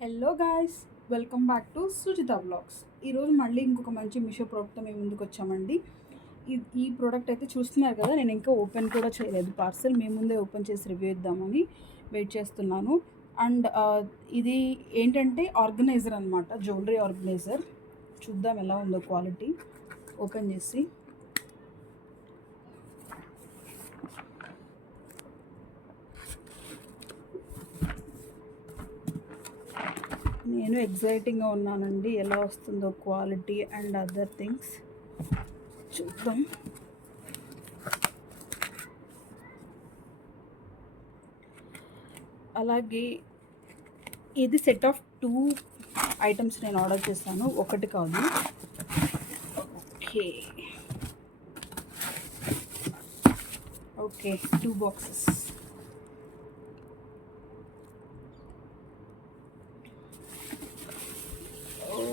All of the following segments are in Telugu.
Hello guys, welcome back to Sujitha blogs. ఈరోజు మళ్ళీ ఇంకొక మంచి మీషో ప్రోడక్ట్తో మేము ముందుకు వచ్చామండి. ఈ ప్రోడక్ట్ అయితే చూస్తున్నారు కదా, నేను ఇంకా ఓపెన్ కూడా చేయలేదు. పార్సల్ మేము ముందే ఓపెన్ చేసి రివ్యూ ఇద్దామని వెయిట్ చేస్తున్నాను. అండ్ ఇది ఏంటంటే ఆర్గనైజర్ అనమాట, జ్యువెలరీ ఆర్గనైజర్. చూద్దాం ఎలా ఉందో క్వాలిటీ ఓపెన్ చేసి. నేను ఎగ్జైటింగ్గా ఉన్నానండి, ఎలా వస్తుందో క్వాలిటీ అండ్ అదర్ థింగ్స్ చూద్దాం. అలాగే ఇది సెట్ ఆఫ్ 2 ఐటమ్స్ నేను ఆర్డర్ చేశాను, ఒకటి కాదు. Okay okay 2 boxes.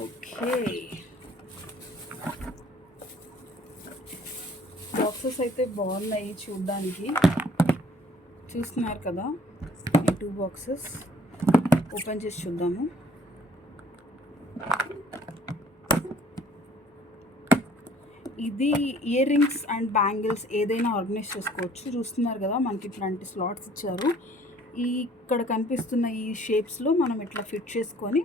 Okay, boxes అయితే బాగున్నాయి చూడ్డానికి. చూస్తున్నారు కదా, ఈ 2 బాక్సెస్ ఓపెన్ చేసి చూద్దాము. ఇది ఇయర్ రింగ్స్ అండ్ బ్యాంగిల్స్ ఏదైనా ఆర్గనైజ్ చేసుకోవచ్చు. చూస్తున్నారు కదా, మనకి ఇట్లాంటి స్లాట్స్ ఇచ్చారు. ఇక్కడ కనిపిస్తున్న ఈ షేప్స్లో మనం ఇట్లా ఫిట్ చేసుకొని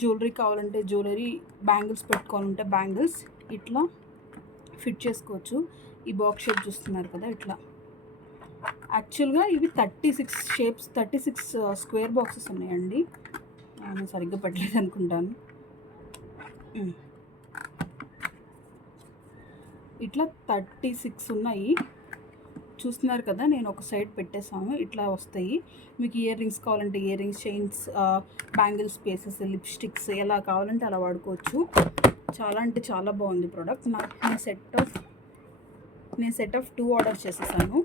జ్యువెలరీ కావాలంటే జ్యువెలరీ, బ్యాంగిల్స్ పెట్టుకోవాలంటే బ్యాంగిల్స్ ఇట్లా ఫిట్ చేసుకోవచ్చు. ఈ బాక్స్ షేప్ చూస్తున్నారు కదా, ఇట్లా. యాక్చువల్గా ఇవి 36 స్క్వేర్ బాక్సెస్ ఉన్నాయండి. నేను సరిగ్గా పెట్టలేదు అనుకుంటాను. ఇట్లా 36 ఉన్నాయి. చూస్తున్నారు కదా, నేను ఒక సైడ్ పెట్టేసాను. ఇట్లా వస్తాయి. మీకు ఇయర్ రింగ్స్ కావాలంటే ear rings, chains, bangles pieces, lipsticks ఎలా కావాలంటే అలా వాడుకోవచ్చు. చాలా అంటే చాలా బాగుంది ప్రోడక్ట్. నేను సెట్ ఆఫ్ 2 ఆర్డర్ చేసేసాను.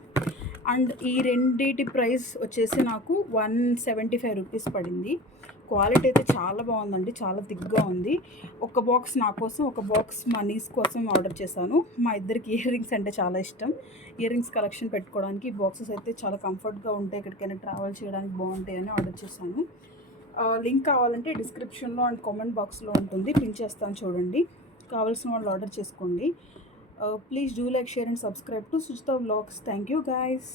అండ్ ఈ రెండిటి ప్రైస్ వచ్చేసి నాకు 175 రూపీస్ పడింది. క్వాలిటీ అయితే చాలా బాగుందండి, చాలా థిక్గా ఉంది. ఒక బాక్స్ నా కోసం, ఒక బాక్స్ మా నీస్ కోసం ఆర్డర్ చేశాను. మా ఇద్దరికి ఇయర్ రింగ్స్ అంటే చాలా ఇష్టం. ఇయర్ రింగ్స్ కలెక్షన్ పెట్టుకోవడానికి బాక్సెస్ అయితే చాలా కంఫర్ట్గా ఉంటాయి, ఎక్కడికైనా ట్రావెల్ చేయడానికి బాగుంటాయని ఆర్డర్ చేశాను. లింక్ కావాలంటే డిస్క్రిప్షన్లో అండ్ కామెంట్ బాక్స్లో ఉంటుంది, పిన్ చేస్తాను చూడండి. కావాల్సిన వాళ్ళు ఆర్డర్ చేసుకోండి. Please do like, share and subscribe to Sujita Vlogs. Thank you guys.